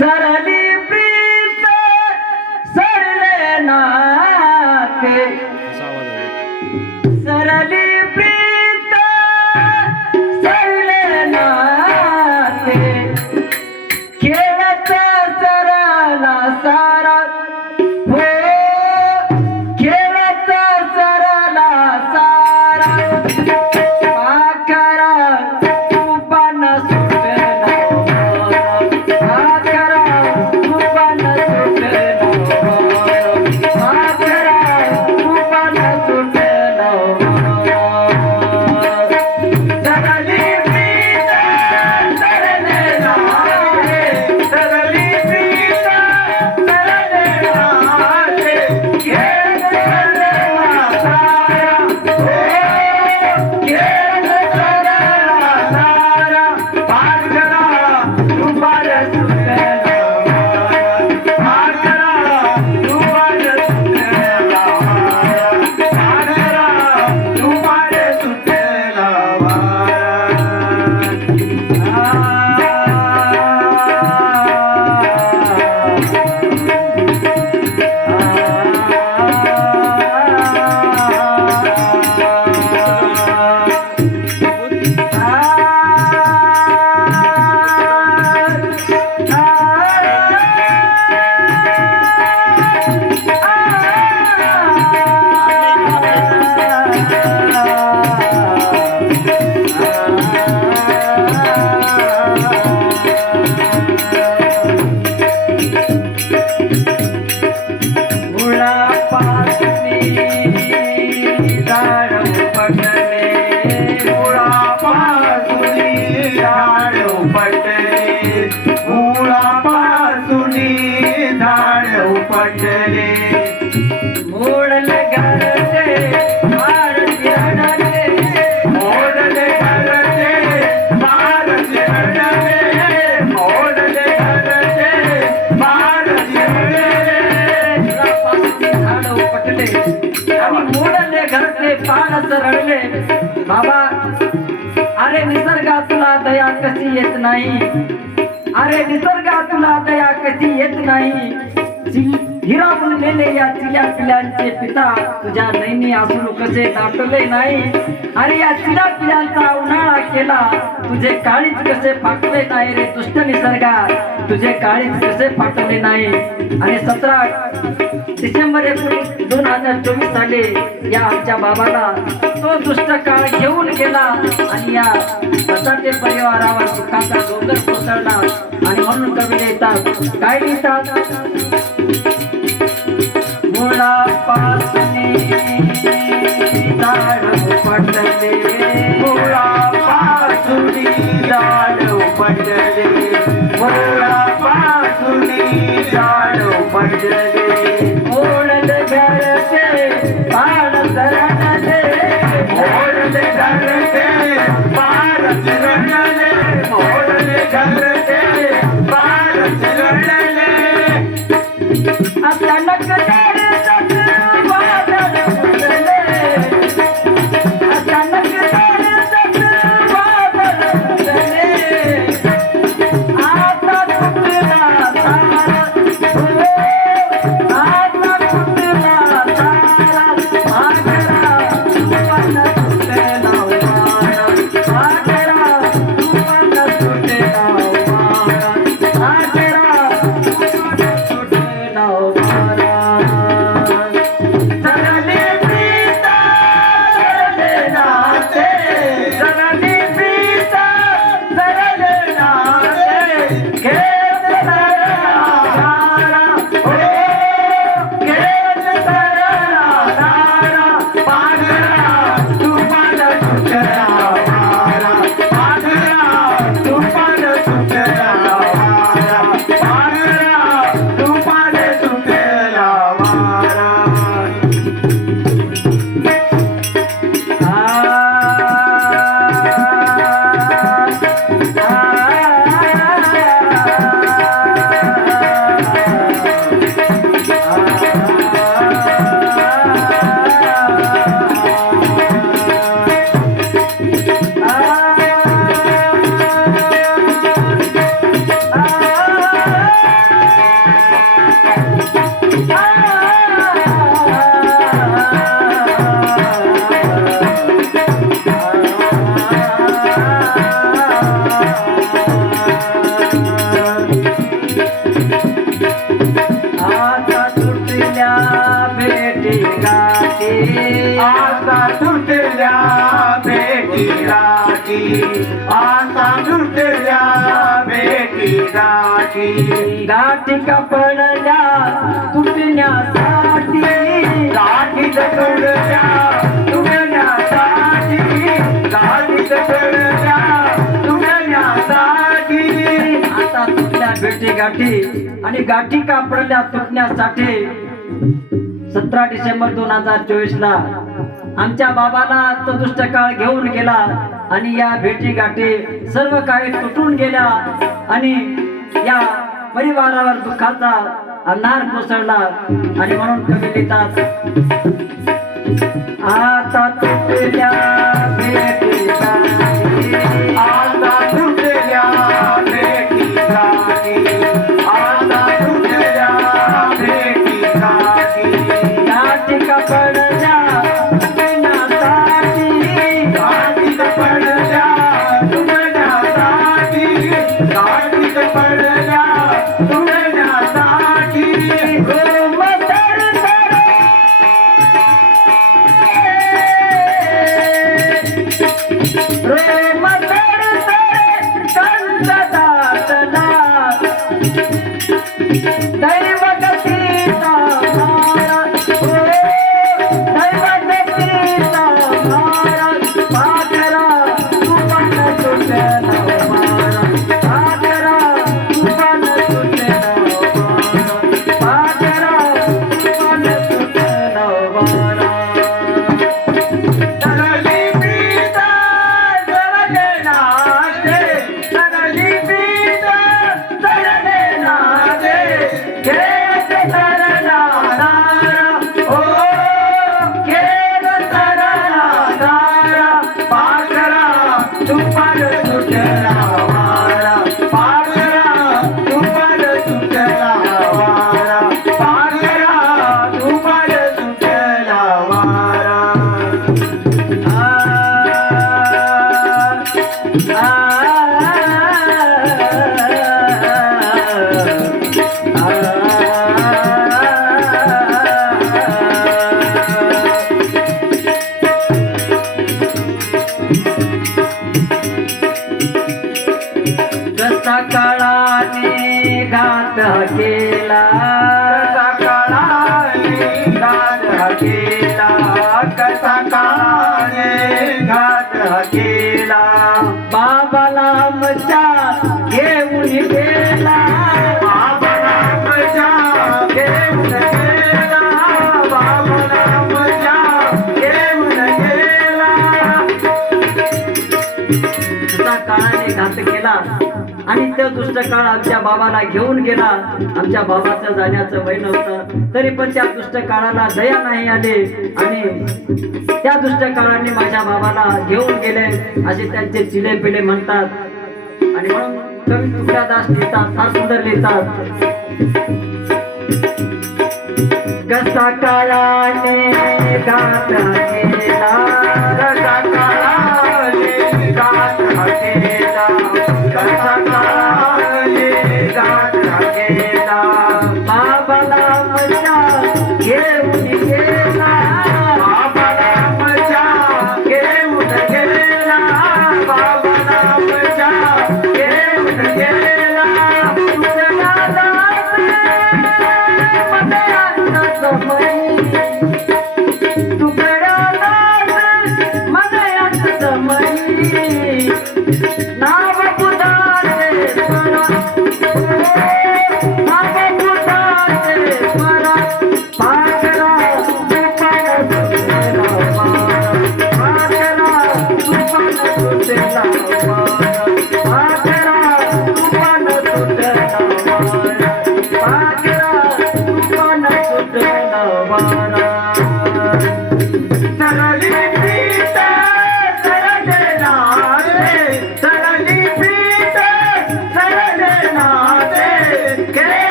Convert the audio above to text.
सरली प्रीत सरले नाते सरली प्रीत सरले नाते खेळत सरला सा मुळापासूनी झाड उपटले मुळापासूनी झाड उपटले मोडले घरचे मार चिरडले मोडले घरचे मार चिरडले मोडले घरचे मार चिरडले झाड उपटले. आणि मोडले घरचे पान सरळले बाबा अरे निसर्गा तुला दया कशी येत नाही? अरे निसर्गा तुला दया कशी येत नाही? चिल- गेले या चिल्या पिल्यांचे पिता. तुझ्या नैनी असून कसे दाटले नाही? अरे या तिला पिल्यांचा उन्हाळा केला. तुझे काळीच कसे फाटले नाही रे दुष्ट निसर्गात? तुझे काळीच कसे फाटले नाही? आणि सतरा डिसेंबर एकोणीस दोन हजार चोवीस साली या आमच्या बाबाला तो दुष्ट काळ घेऊन गेला. आणि या स्वतःचे परिवारावर दुःखाचा डोंगर कोसळला. आणि म्हणून कवी लिहितात काय लिहितात? Jai गाठी गाठी कपडल्या तुटण्यासाठी. गाठीत पडल्या तुटण्यासाठी. गाठीत पडल्या तुटण्यासाठी. आता तुटल्या भेटी गाठी आणि गाठी कापडल्या तुटण्यासाठी. सतरा डिसेंबर दोन हजार चोवीस ला आमच्या बाबाला तो दुष्ट काळ घेऊन गेला आणि या भेटी गाठी सर्व काही तुटून गेल्या आणि या परिवारावर दुःखाचा अंधार कोसळला आणि म्हणून कवी लिहितात आता तुटल्या भेटी आता तुटल्या घेऊन गेला गेला गेला काळाने घात केला. आणि तो दुष्ट काळ आमच्या बाबाला घेऊन गेला. आमच्या बाबाचं जाण्याचं वय नव्हतं. तरी पण त्या दुष्ट काळाला दया नाही आले. आणि त्या दुष्ट काळाने माझ्या बाबाला घेऊन गेले. असे त्यांचे चिले पिले म्हणतात. आणि म्हणून नवीन दुसऱ्या दास लिहितात फार सुंदर लिहितात. कसा काळाने गाता yeah.